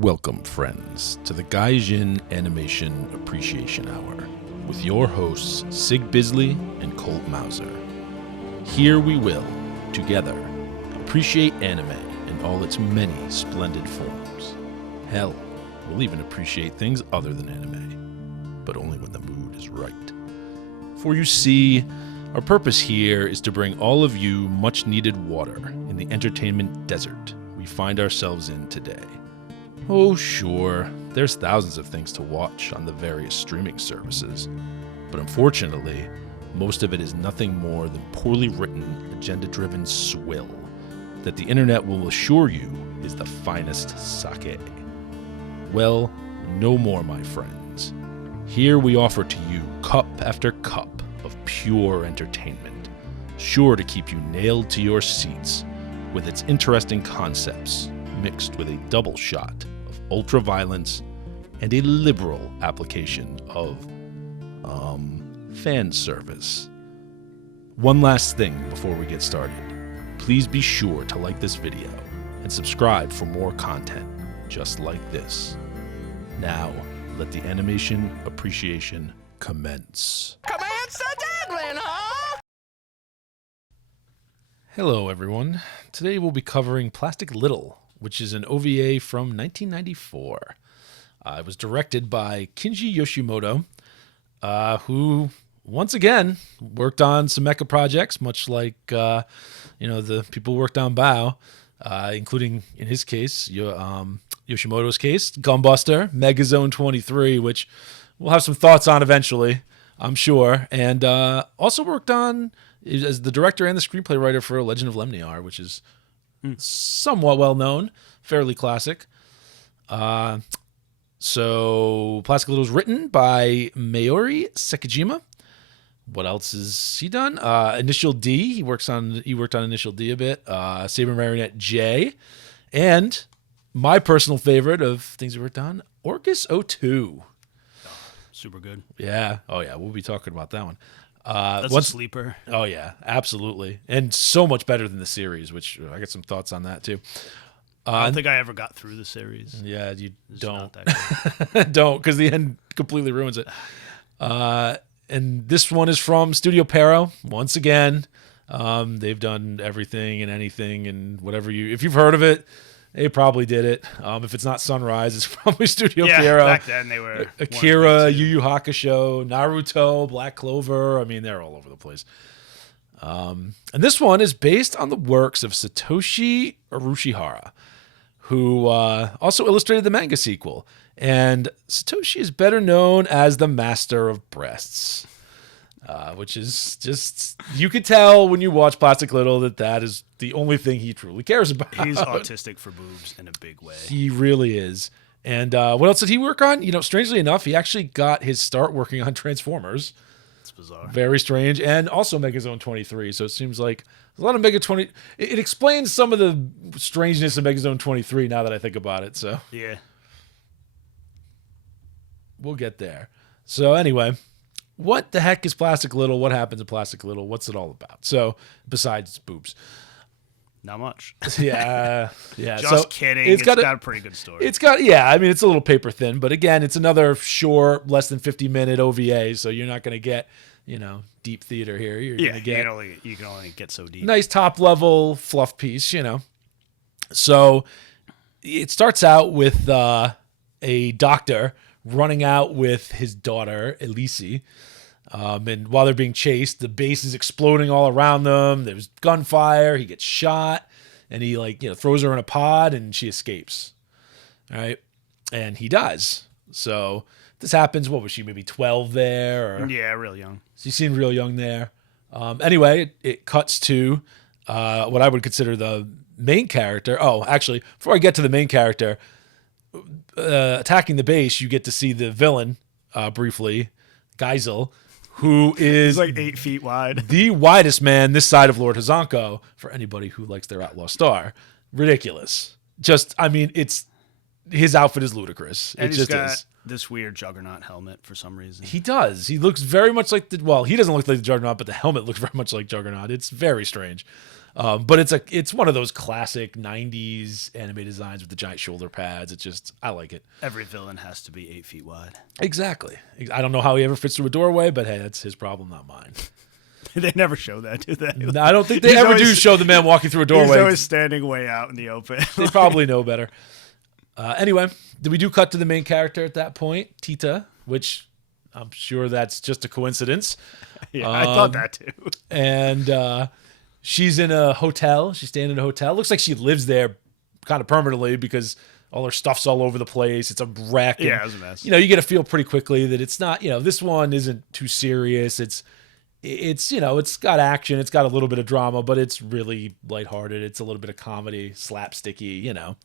Welcome, friends, to the Gaijin Animation Appreciation Hour with your hosts Sig Bisley and Colt Mauser. Here we will, together, appreciate anime in all its many splendid forms. Hell, we'll even appreciate things other than anime, but only when the mood is right. For you see, our purpose here is to bring all of you much-needed water in the entertainment desert we find ourselves in today. Oh, sure, there's thousands of things to watch on the various streaming services, but unfortunately, most of it is nothing more than poorly written, agenda-driven swill that the internet will assure you is the finest sake. Well, no more, my friends. Here we offer to you cup after cup of pure entertainment, sure to keep you nailed to your seats with its interesting concepts mixed with a double shot of ultra-violence and a liberal application of, fan service. One last thing before we get started. Please be sure to like this video and subscribe for more content just like this. Now, let the animation appreciation commence. Command Sir Jigglin, huh? Hello, everyone. Today we'll be covering Plastic Little, which is an OVA from 1994. It was directed by Kinji Yoshimoto, who, once again, worked on some mecha projects, much like, the people who worked on Bao, including, in his case, Yoshimoto's case, Gunbuster, Megazone 23, which we'll have some thoughts on eventually, I'm sure, and also worked on as the director and the screenplay writer for Legend of Lemniar, which is somewhat well-known, fairly classic. So Plastic Little was written by Mayuri Sekijima. What else has he done? Initial D. He worked on Initial D a bit. Saber Marionette J. And my personal favorite of things he worked on, Orcus 02. Oh, super good. Yeah. Oh, yeah. We'll be talking about that one. That's a sleeper. Oh, yeah. Absolutely. And so much better than the series, which I got some thoughts on that, too. I don't think I ever got through the series. Yeah, you It's don't. not that good. Don't, because the end completely ruins it. And this one is from Studio Pero. Once again, they've done everything and anything and whatever if you've heard of it, they probably did it. If it's not Sunrise, it's probably Studio Pero. Back then they were Akira, Yu Yu Hakusho, Naruto, Black Clover. I mean, they're all over the place. And this one is based on the works of Satoshi Urushihara, who also illustrated the manga sequel. And Satoshi is better known as the master of breasts, which is just, you could tell when you watch Plastic Little that is the only thing he truly cares about. He's autistic for boobs in a big way. He really is. And what else did he work on? Strangely enough, he actually got his start working on Transformers. It's bizarre. Very strange. And also Megazone 23. So it seems like a lot of Mega 20. It explains some of the strangeness of Megazone 23 now that I think about it. So Yeah. we'll get there. So anyway, what the heck is Plastic Little? What happens in Plastic Little? What's it all about? So besides boobs. Not much. Yeah. Yeah. Just kidding. It's got a pretty good story. It's a little paper thin, but again, it's another short, less than 50-minute OVA, so you're not going to get, deep theater here. You're going to get you can only get so deep. nice top-level fluff piece, So it starts out with a doctor running out with his daughter, Elise. And while they're being chased, the base is exploding all around them. There's gunfire. He gets shot, and he throws her in a pod, and she escapes. All right, and he does. So this happens. What was she? Maybe 12 there? Or, Yeah, real young. she seemed real young there. Anyway, it cuts to what I would consider the main character. Oh, actually, before I get to the main character, attacking the base, you get to see the villain briefly, Geisel, who is He's like 8 feet wide. the widest man this side of Lord Hazanko for anybody who likes their Outlaw Star. Ridiculous. It's his outfit is ludicrous. And it he's just got is. this weird Juggernaut helmet for some reason. He does. He looks very much like he doesn't look like the Juggernaut, but the helmet looks very much like Juggernaut. It's very strange. But it's one of those classic 90s anime designs with the giant shoulder pads. I like it. Every villain has to be 8 feet wide. Exactly. I don't know how he ever fits through a doorway, but hey, that's his problem, not mine. They never show that, do they? No, I don't think they ever do show the man walking through a doorway. He's always standing way out in the open. They probably know better. Anyway, we do cut to the main character at that point, Tita, which I'm sure that's just a coincidence. Yeah, I thought that too. And she's in a hotel. She's staying in a hotel. Looks like she lives there kind of permanently because all her stuff's all over the place. It's a wreck. And, Yeah, it was a mess. You get a feel pretty quickly that it's not, this one isn't too serious. It's it's got action, it's got a little bit of drama, but it's really lighthearted. It's a little bit of comedy, slapsticky,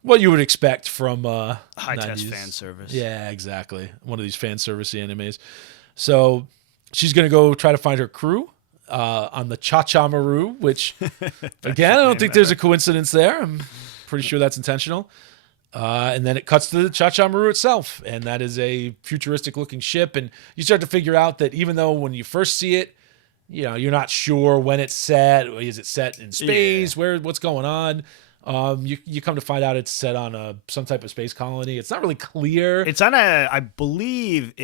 what you would expect from high 90s. test fan service. Yeah, exactly. One of these fan service animes. So she's gonna go try to find her crew on the Cha-Cha Maru, which again, I don't think there's a coincidence there. I'm pretty sure that's intentional. And then it cuts to the Cha-Cha Maru itself, and that is a futuristic-looking ship. And you start to figure out that even though when you first see it, you're not sure when it's set. Is it set in space? Yeah. What's going on? You come to find out it's set on some type of space colony. It's not really clear. It's on I believe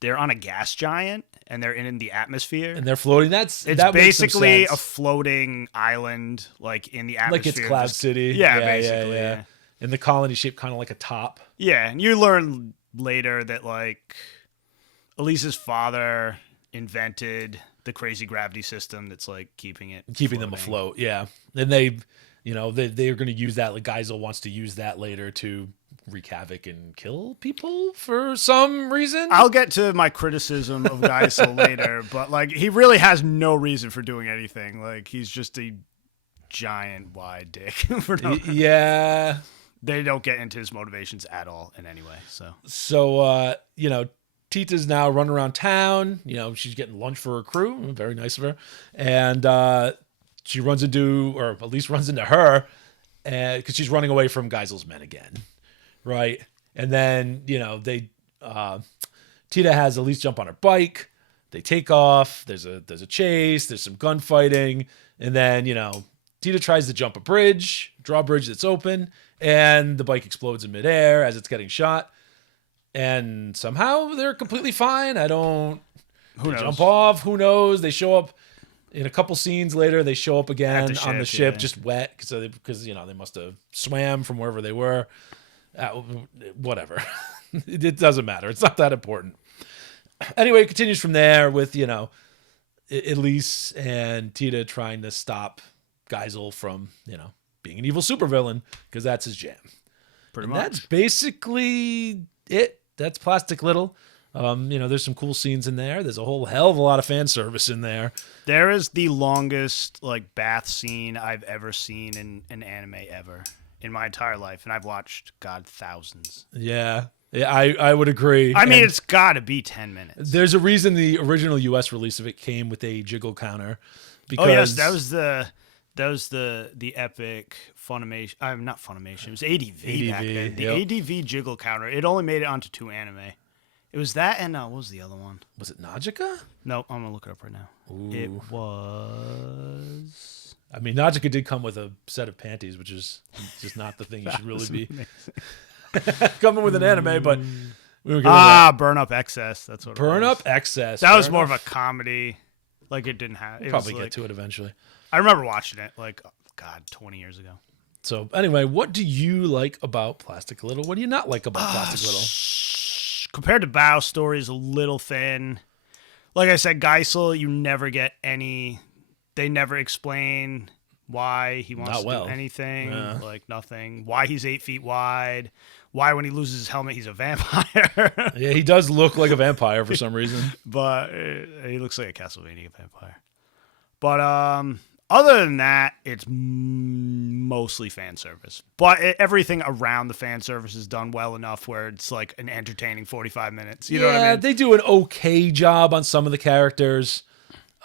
they're on a gas giant, and they're in the atmosphere. And they're floating. That basically makes some a sense. floating island, like in the atmosphere. Like it's Cloud City. Yeah, basically. Yeah. And the colony shaped kind of like a top. Yeah, and you learn later that like Elise's father invented the crazy gravity system that's like keeping them afloat. Yeah, and they're going to use that. Like Geisel wants to use that later to wreak havoc and kill people for some reason. I'll get to my criticism of Geisel later, but like he really has no reason for doing anything. Like he's just a giant wide dick. Yeah. They don't get into his motivations at all in any way. So Tita's now running around town. She's getting lunch for her crew. Very nice of her. And she runs into her, because she's running away from Geisel's men again. Right. And then, Tita has Elise jump on her bike. They take off. There's a chase. There's some gunfighting. And then, Tita tries to jump a drawbridge that's open, and the bike explodes in midair as it's getting shot. And somehow they're completely fine. Who knows? Jump off. Who knows? They show up in a couple scenes later. They show up again on the ship, just wet because they must have swam from wherever they were. Whatever. It doesn't matter. It's not that important. Anyway, it continues from there with Elise and Tita trying to stop Geisel from being an evil supervillain, because that's his jam. Pretty much. That's basically it. That's Plastic Little. There's some cool scenes in there. There's a whole hell of a lot of fan service in there. There is the longest bath scene I've ever seen in an anime ever in my entire life, and I've watched thousands. Yeah, I would agree. I mean, it's got to be 10 minutes. There's a reason the original U.S. release of it came with a jiggle counter. Because that was the epic Funimation. Not Funimation. It was ADV back then. The ADV jiggle counter. It only made it onto 2 anime. It was that, and what was the other one? Was it Najika? No, I'm gonna look it up right now. Ooh. It was. I mean, Najika did come with a set of panties, which is just not the thing you should really be coming with an anime. But we were Burn Up Excess. That's what. Burn Up Excess. That was more of a comedy. Like it didn't have. We'll probably get to it eventually. I remember watching it 20 years ago. So anyway, what do you like about Plastic Little? What do you not like about Plastic Little? Compared to Bao, story is a little thin. Like I said, Geisel, you never get any. They never explain why he wants to do anything. Yeah. Nothing. Why he's 8 feet wide. Why when he loses his helmet he's a vampire. Yeah, he does look like a vampire for some reason. But he looks like a Castlevania vampire. But other than that, it's mostly fan service. But everything around the fan service is done well enough where it's like an entertaining 45 minutes. You know what I mean? They do an okay job on some of the characters.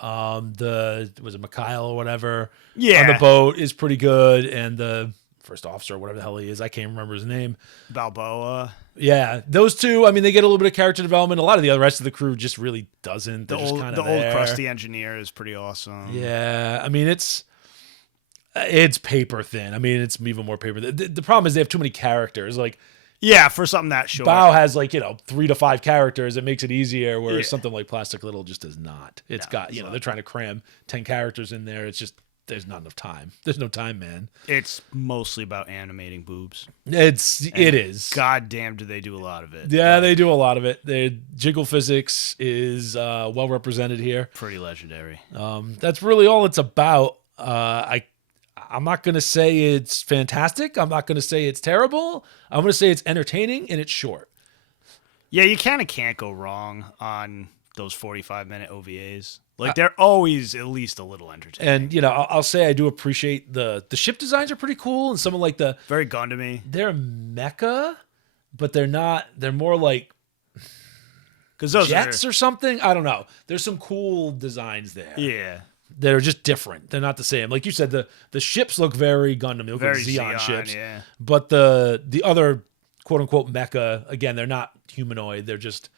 Was it Mikhail or whatever? Yeah. On the boat is pretty good, and the first officer, whatever the hell he is, I can't remember his name. Balboa. Yeah, those two. I mean, they get a little bit of character development. A lot of the rest of the crew just really doesn't. The old crusty engineer is pretty awesome. Yeah, I mean, it's It's paper thin. I mean, it's even more paper. The problem is they have too many characters. Like, Yeah, for something that short. Bao has 3 to 5 characters. It makes it easier, whereas something like Plastic Little just does not. It's got, they're trying to cram 10 characters in there. It's just, there's not enough time. There's no time, man. It's mostly about animating boobs. It is. God damn, do they do a lot of it. Yeah, they do a lot of it. Their jiggle physics is well represented here. Pretty legendary. That's really all it's about. I'm not going to say it's fantastic. I'm not going to say it's terrible. I'm going to say it's entertaining and it's short. Yeah, you kind of can't go wrong on those 45-minute OVAs. Like, they're always at least a little entertaining. And, I'll say I do appreciate the ship designs are pretty cool. And some of Very Gundam-y. They're mecha, but they're not. They're more like jets or something. I don't know. There's some cool designs there. Yeah. They're just different. They're not the same. Like you said, the ships look very Gundam. They look Very like Xeon ships. Yeah. But the other quote-unquote mecha, again, they're not humanoid. They're just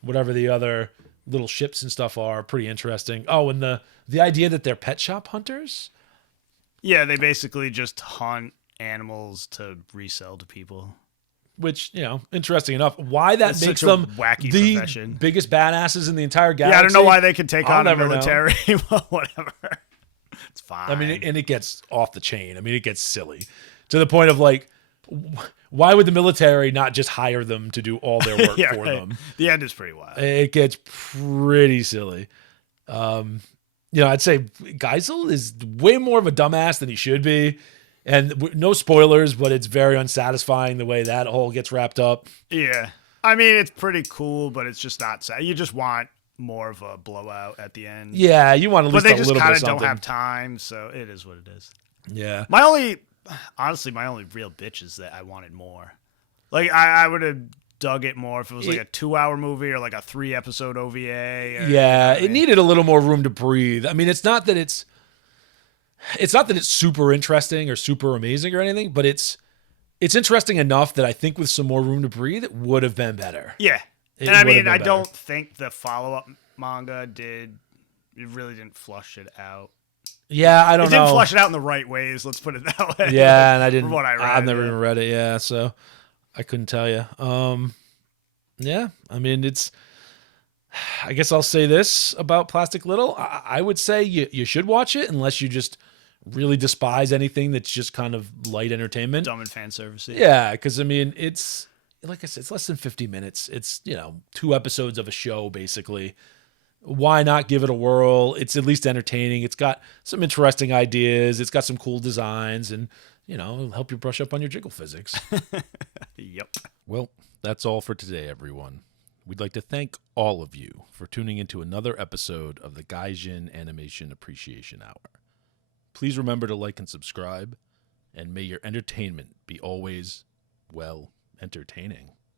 whatever the other little ships and stuff are. Pretty interesting. Oh, and the idea that they're pet shop hunters? Yeah, they basically just hunt animals to resell to people. Which, interesting enough. Why that It's makes such a them wacky the profession. biggest badasses in the entire galaxy. Yeah, I don't know why they can take I'll on a never know. military, but whatever. It's fine. I mean, and it gets off the chain. I mean, it gets silly to the point of why would the military not just hire them to do all their work for them? The end is pretty wild. It gets pretty silly. I'd say Geisel is way more of a dumbass than he should be. And no spoilers, but it's very unsatisfying the way that whole gets wrapped up. Yeah. I mean, it's pretty cool, but it's just not sad. You just want more of a blowout at the end. Yeah, you want at least a little bit of something. But they just kind of don't have time, so it is what it is. Yeah. My only real bitch is that I wanted more. Like, I would have dug it more if it was like a 2-hour movie or like a 3-episode OVA. It needed a little more room to breathe. I mean, it's not that it's super interesting or super amazing or anything, but it's interesting enough that I think with some more room to breathe, it would have been better. Yeah. I don't think the follow-up manga really didn't flush it out. Yeah, I don't know. It didn't flush it out in the right ways, let's put it that way. Yeah, and I didn't. From what I read, I've never even read it, yeah, so I couldn't tell you. Yeah, I mean, I guess I'll say this about Plastic Little. I would say you should watch it unless you just really despise anything that's just kind of light entertainment. Dumb and fan service. Yeah, because, I mean, it's, like I said, it's less than 50 minutes. It's, 2 episodes of a show, basically. Why not give it a whirl? It's at least entertaining. It's got some interesting ideas. It's got some cool designs, and, it'll help you brush up on your jiggle physics. Yep. Well, that's all for today, everyone. We'd like to thank all of you for tuning into another episode of the Gaijin Animation Appreciation Hour. Please remember to like and subscribe, and may your entertainment be always, well, entertaining.